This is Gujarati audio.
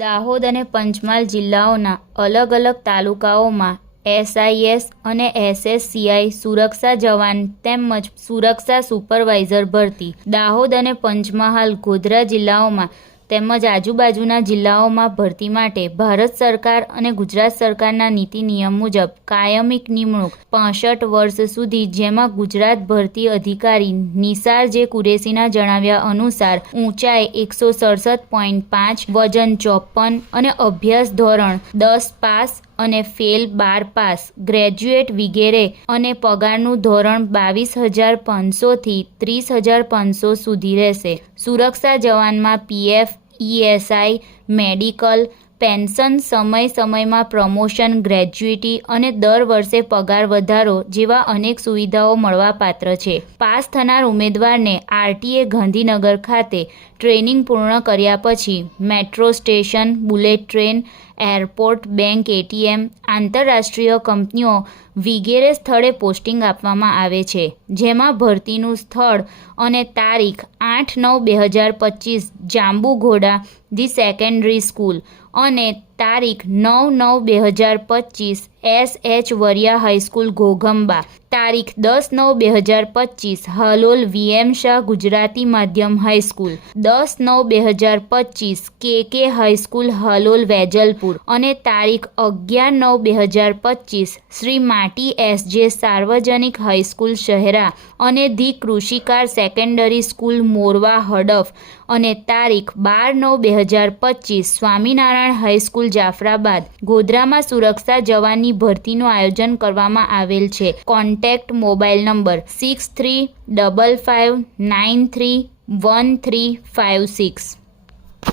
દાહોદ અને પંચમહાલ જિલ્લાઓના અલગ અલગ તાલુકાઓમાં SIS અને SSCI સુરક્ષા જવાન તેમજ સુરક્ષા સુપરવાઇઝર ભરતી દાહોદ અને પંચમહાલ ગોધરા જિલ્લાઓમાં તેમજ આજુબાજુના જિલ્લાઓમાં ભરતી માટે ભારત સરકાર અને ગુજરાત સરકારના નીતિ નિયમ મુજબ કાયમિક નિમણૂક 65 વર્ષ સુધી, જેમાં ગુજરાત ભરતી અધિકારી નિસાર જે કુરેશીના જણાવ્યા અનુસાર ઊંચાઈ 167.5, વજન 54 અને અભ્યાસ ધોરણ 10 પાસ અને ફેલ 12 પાસ, ગ્રેજ્યુએટ વગેરે અને પગારનું ધોરણ 22,500 થી 30,500 સુધી રહેશે. સુરક્ષા જવાનમાં PF, ESI, મેડિકલ, પેન્શન, સમયમાં પ્રમોશન, ગ્રેજ્યુઇટી અને દર વર્ષે પગાર વધારો જેવા અનેક સુવિધાઓ મળવાપાત્ર છે. પાસ થનાર ઉમેદવારને RTA ગાંધીનગર ખાતે ટ્રેનિંગ પૂર્ણ કર્યા પછી metro station, bullet train, airport, bank, ATM, આંતરરાષ્ટ્રીય કંપનીઓ વગેરે સ્થળે પોસ્ટિંગ આપવામાં આવે છે, જેમાં ભરતીનું સ્થળ અને તારીખ 8/9/2025 જાંબુઘોડા ધી સેકન્ડરી સ્કૂલ અને તારીખ 9/9/2025 SH વરિયા હાઈસ્કૂલ ઘોઘંબા, તારીખ 10/9/2025 હાલોલ VM શાહ ગુજરાતી માધ્યમ high school, 10/9/2025 KK high school Halol Vejalpur અને તારીખ 11/9/2025 શ્રી માટી SJ સાર્વજનિક હાઈસ્કૂલ શહેરા અને ધી કૃષિકાર સેકન્ડરી સ્કૂલ મોરવા હડફ અને તારીખ 12/9/2025 સ્વામિનારાયણ હાઈસ્કૂલ જાફરાબાદ, ગોધરામાં સુરક્ષા જવાનની ભરતીનું આયોજન કરવામાં આવેલ છે. Contact mobile number 6355931356.